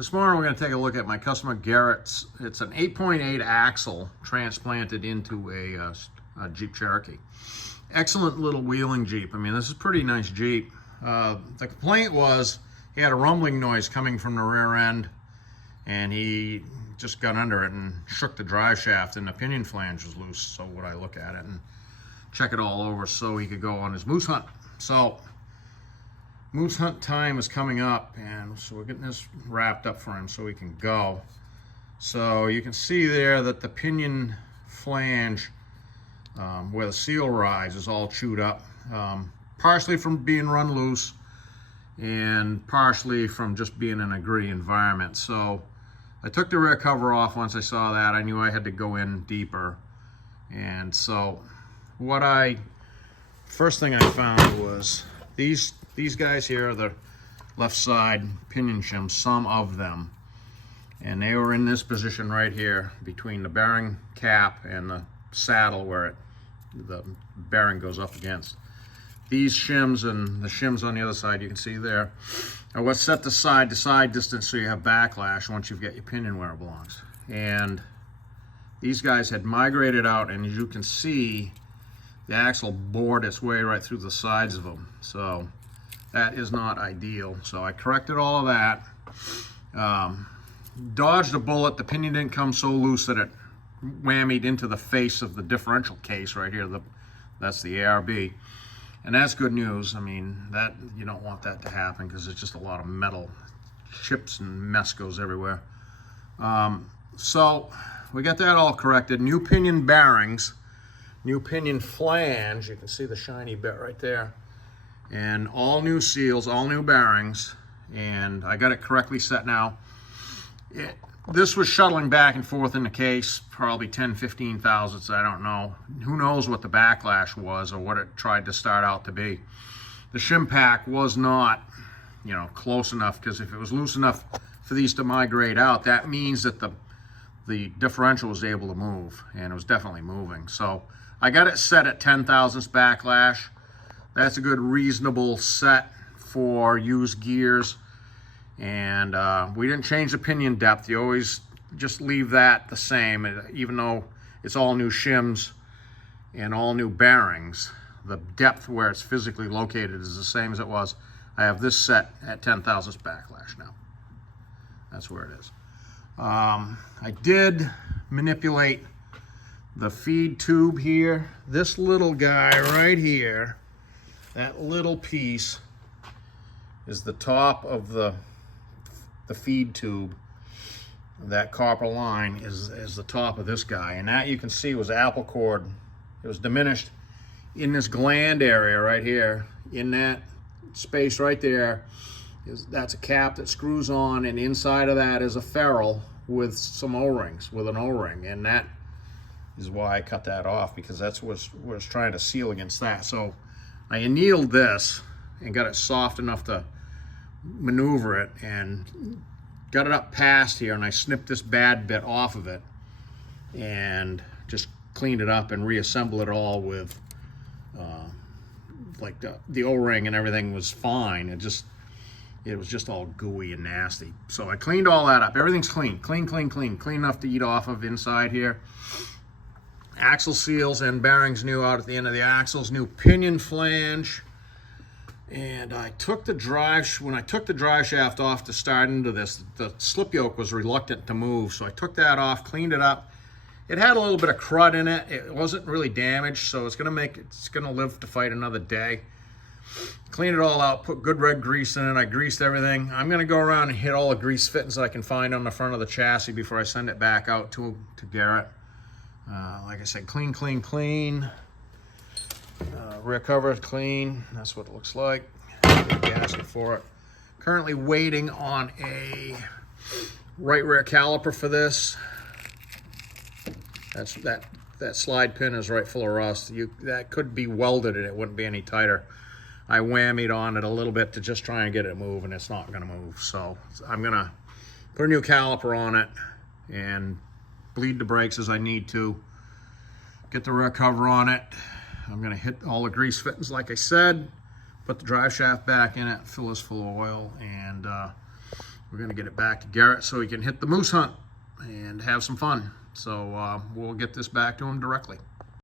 This morning we're going to take a look at my customer Garrett's. It's an 8.8 axle transplanted into a Jeep Cherokee. Excellent little wheeling Jeep. I mean, this is a pretty nice Jeep. The complaint was he had a rumbling noise coming from the rear end, and he just got under it and shook the drive shaft, and the pinion flange was loose. So would I look at it and check it all over so he could go on his moose hunt. So moose hunt time is coming up, and so we're getting this wrapped up for him so he can go. So you can see there that the pinion flange where the seal rides is all chewed up, partially from being run loose and partially from just being in a gritty environment. So I took the rear cover off. Once I saw that, I knew I had to go in deeper. And so first thing I found was these guys here are the left side pinion shims, some of them, and they were in this position right here between the bearing cap and the saddle where the bearing goes up against. These shims and the shims on the other side, you can see there, are what's set the side-to-side distance so you have backlash once you've got your pinion where it belongs. And these guys had migrated out, and as you can see, the axle bored its way right through the sides of them. So that is not ideal. So I corrected all of that. Dodged a bullet. The pinion didn't come so loose that it whammied into the face of the differential case right here. That's the ARB. And that's good news. I mean, that you don't want that to happen because it's just a lot of metal. Chips and mess goes everywhere. So we got that all corrected. New pinion bearings, new pinion flange. You can see the shiny bit right there. And all new seals, all new bearings, and I got it correctly set now. This was shuttling back and forth in the case, probably 10, 15 thousandths, I don't know. Who knows what the backlash was or what it tried to start out to be. The shim pack was not, close enough, because if it was loose enough for these to migrate out, that means that the differential was able to move, and it was definitely moving. So I got it set at 10 thousandths backlash. That's a good reasonable set for used gears. And we didn't change the pinion depth. You always just leave that the same, even though it's all new shims and all new bearings. The depth where it's physically located is the same as it was. I have this set at 10 thousandths backlash now. That's where it is. I did manipulate the feed tube here. This little guy right here, that little piece is the top of the feed tube. That copper line is the top of this guy, and that you can see was apple cord. It was diminished in this gland area right here. In that space right there, that's a cap that screws on, and inside of that is a ferrule with some O-rings, with an O-ring, and that is why I cut that off, because that's what was trying to seal against that. So I annealed this and got it soft enough to maneuver it, and got it up past here, and I snipped this bad bit off of it and just cleaned it up and reassembled it all with like the O-ring and everything was fine. It was just all gooey and nasty. So I cleaned all that up. Everything's clean, clean enough to eat off of inside here. Axle seals and bearings new out at the end of the axles, new pinion flange. And I took the when I took the drive shaft off to start into this, the slip yoke was reluctant to move. So I took that off, cleaned it up. It had a little bit of crud in it. It wasn't really damaged, so it's gonna live to fight another day. Cleaned it all out, put good red grease in it. I greased everything. I'm gonna go around and hit all the grease fittings that I can find on the front of the chassis before I send it back out to Garrett. Like I said, clean. Rear cover is clean. That's what it looks like. Gasket for it. Currently waiting on a right rear caliper for this. That slide pin is right full of rust. That could be welded and it wouldn't be any tighter. I whammied on it a little bit to just try and get it to move, and it's not going to move. So I'm going to put a new caliper on it and bleed the brakes as I need to. Get the rear cover on it. I'm going to hit all the grease fittings like I said, put the drive shaft back in it, fill this full of oil, and we're going to get it back to Garrett so he can hit the moose hunt and have some fun. So we'll get this back to him directly.